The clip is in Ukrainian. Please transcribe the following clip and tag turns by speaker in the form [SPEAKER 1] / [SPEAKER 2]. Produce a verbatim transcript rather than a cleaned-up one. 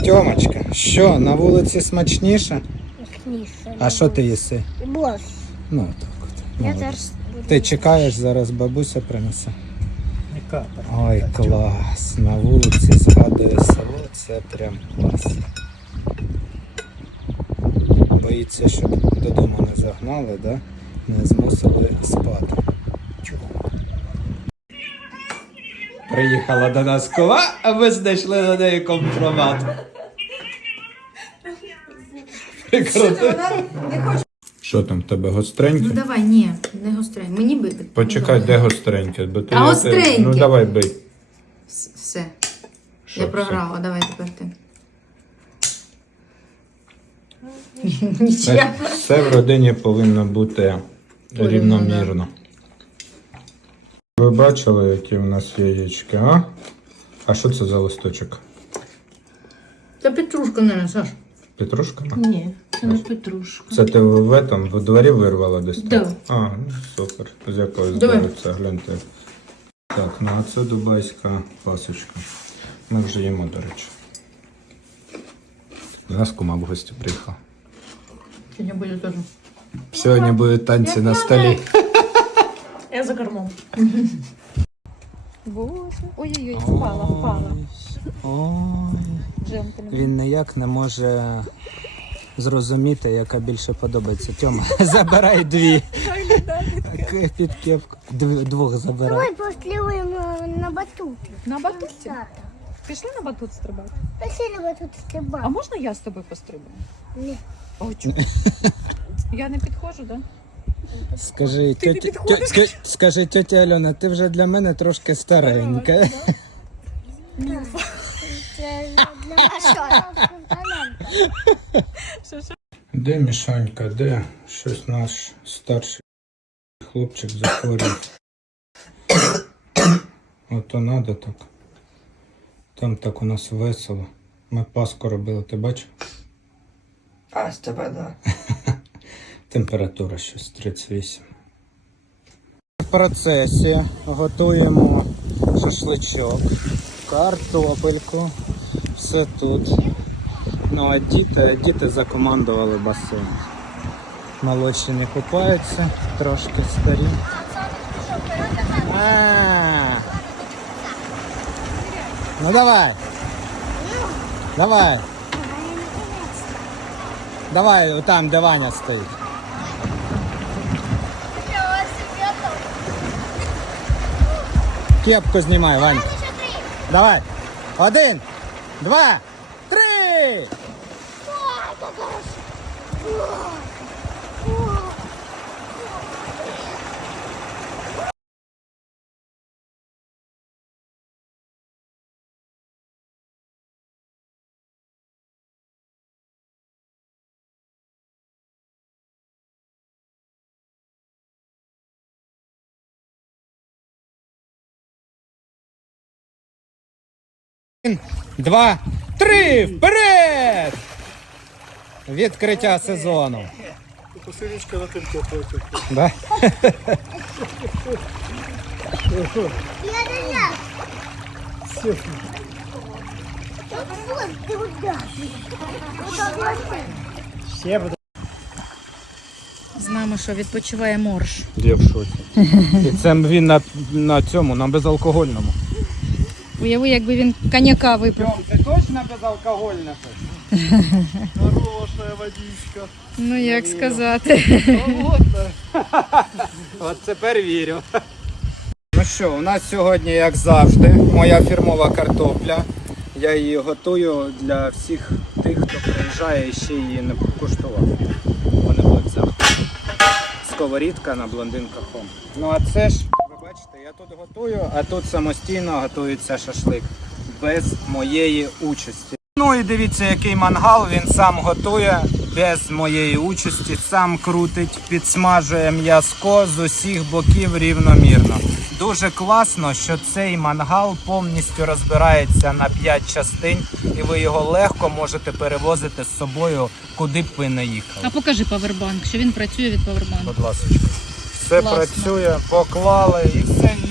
[SPEAKER 1] Тьомочка, що, на вулиці смачніше?
[SPEAKER 2] Смачніше.
[SPEAKER 1] А що ти їси?
[SPEAKER 2] Борщ.
[SPEAKER 1] Ну так от.
[SPEAKER 2] Я
[SPEAKER 1] Ну,
[SPEAKER 2] теж буду.
[SPEAKER 1] ти чекаєш, зараз бабуся принесе.
[SPEAKER 3] Не капає.
[SPEAKER 1] Ой, клас. На вулиці згадує село, це прям клас. Боїться, щоб додому не загнали, да? Не змусили спати. Приїхала до нас кова, а ми знайшли на неї компромат. Що там, в тебе гостреньке?
[SPEAKER 4] Ну давай, ні, не гостреньке. Мені бити.
[SPEAKER 1] Почекай, де гостреньке? Бо ти
[SPEAKER 4] А
[SPEAKER 1] я-
[SPEAKER 4] гостреньке?
[SPEAKER 1] Ну давай бий.
[SPEAKER 4] Все.
[SPEAKER 1] Що
[SPEAKER 4] Я
[SPEAKER 1] це?
[SPEAKER 4] програла, давай тепер ти. Нічого.
[SPEAKER 1] Все в родині повинно бути рівномірно. Ви бачили, які в нас яєчки, а? А що це за листочок?
[SPEAKER 4] Та петрушка, не Саш.
[SPEAKER 1] Петрушка?
[SPEAKER 4] Ні, це не петрушка.
[SPEAKER 1] Це ти в этом, в дворі вирвала десь?
[SPEAKER 4] Да.
[SPEAKER 1] Так? А, ну супер. З якоїсь
[SPEAKER 4] Давай.
[SPEAKER 1] береться, гляньте. Так, ну а це дубайська пасочка. Ми вже їмо, до речі. До нас кума в гості приїхала.
[SPEAKER 4] Сьогодні буде теж.
[SPEAKER 1] Сьогодні будуть танці на столі.
[SPEAKER 5] Я за кормом. Боже. Ой-ой-ой, впала, впала.
[SPEAKER 1] Ой.
[SPEAKER 5] Джентльмен.
[SPEAKER 1] Він ніяк не може зрозуміти, яка більше подобається. Тьома, забирай дві. Під кепку. Дв- Двох забирай.
[SPEAKER 2] Давай посліваємо на батуті.
[SPEAKER 5] На батуті?
[SPEAKER 2] Тата.
[SPEAKER 5] Пішли на батут стрибати.
[SPEAKER 2] Пішли на батут
[SPEAKER 5] А
[SPEAKER 2] стрибати.
[SPEAKER 5] можна я з тобою пострибаю?
[SPEAKER 2] Ні.
[SPEAKER 5] Ой, чу. Я не підходжу, так?
[SPEAKER 1] Скажи,
[SPEAKER 5] Ти не
[SPEAKER 1] тьоті,
[SPEAKER 5] підходиш?
[SPEAKER 1] тьо- тьо- скажи, тьотя Альона, ти вже для мене трошки старенька.
[SPEAKER 2] Це для нашого таланту.
[SPEAKER 1] Де Мішанька, де? Щось наш старший хлопчик захворів. Ото надо так. Там так у нас весело. Ми паску робили, ти бачив?
[SPEAKER 3] А, з тебе, да.
[SPEAKER 1] Температура щось тридцять вісім. В процесі готуємо шашличок, картопельку, все тут. Ну а діти, діти закомандували басейн. Молодші не купаються, трошки старі. А, ну давай. Давай. Давай, там, де Ваня стоїть. Кепку знімай, Вань. Давай. Один, два, три. Два, три, вперед! Відкриття сезону.
[SPEAKER 3] Посилічка на тим копається.
[SPEAKER 1] Да?
[SPEAKER 2] Я не я. Вот ты ударил.
[SPEAKER 3] Ще буде.
[SPEAKER 4] З нами що, відпочиває морж.
[SPEAKER 1] Я в шоці. І це він на, на цьому, на безалкогольному.
[SPEAKER 4] Уяви, якби він коньяка випив.
[SPEAKER 1] Це точно безалкогольне?
[SPEAKER 3] Хороша водичка.
[SPEAKER 4] Ну як сказати.
[SPEAKER 3] Холодна.
[SPEAKER 1] От тепер вірю. Ну що, у нас сьогодні, як завжди, моя фірмова картопля. Я її готую для всіх тих, хто приїжджає і ще її не покуштував. Вони будуть завтра. Сковорідка на блондинка Хом. Ну а це ж, ви бачите, я тут готую, а тут самостійно готується шашлик. Без моєї участі. Ну і дивіться, який мангал, він сам готує без моєї участі, сам крутить, підсмажує м'язко з усіх боків рівномірно. Дуже класно, що цей мангал повністю розбирається на п'ять частин і ви його легко можете перевозити з собою, куди б ви не їхали.
[SPEAKER 4] А покажи павербанк, що він працює від павербанку.
[SPEAKER 1] Будь ласка. Все
[SPEAKER 4] Класно.
[SPEAKER 1] працює, поклали і все